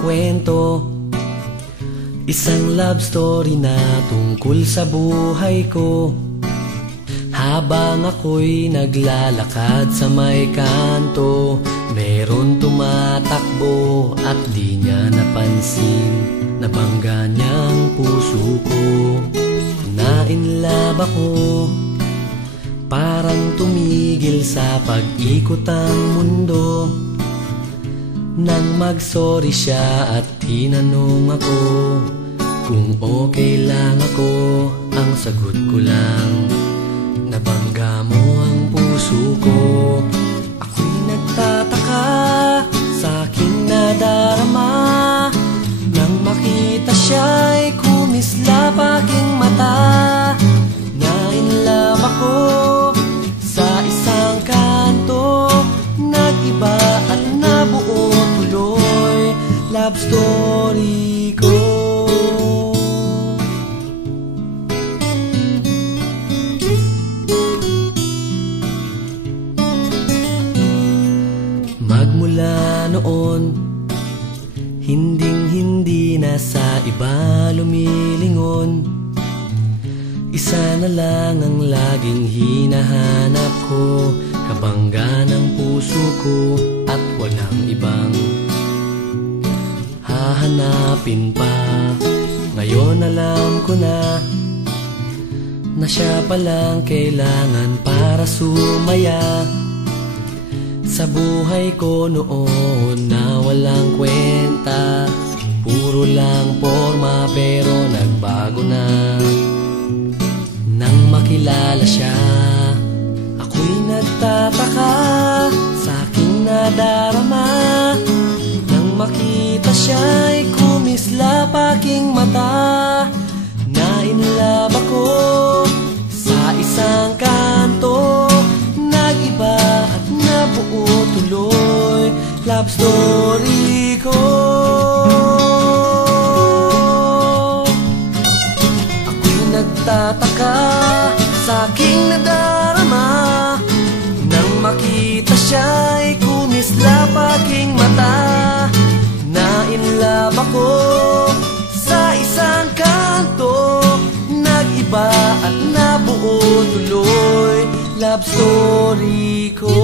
kwento, isang love story na tungkol sa buhay ko. Habang ako'y naglalakad sa may kanto, meron tumatakbo at di niya napansin. Nabangga niyang puso ko. Na-inlove ako, parang tumigil sa pag-ikot ang mundo. Nang mag-sorry siya at tinanong ako kung okay lang ako, ang sagot ko lang, nabangga mo ang puso ko. Ako'y nagtataka sa aking nadarama, nang makita siya'y kumislap aking mata. Na-inlove ako sa isang kanto, nag-iba at nabuo tuloy love story ko. Magmula noon, hinding-hindi na sa iba lumilingon. Isa na lang ang laging hinahanap ko, kabangga ng puso ko at walang ibang hahanapin pa. Ngayon alam ko na siya palang kailangan para sumaya sa buhay ko noon na walang kwenta. Puro lang forma pero nagbago na. Nang makilala siya, ako'y nagtataka sa aking nadarama. Nang makita siya'y kumislap aking mata. Na-inlove ako sa isang kanto, nag-iba at nabuo tuloy love story ko. Ako'y nagtataka sa aking nadarama, nang makita siya'y kumislap aking mata. Na-inlove ako sa isang kanto, nag-iba at nabuo tuloy love story ko.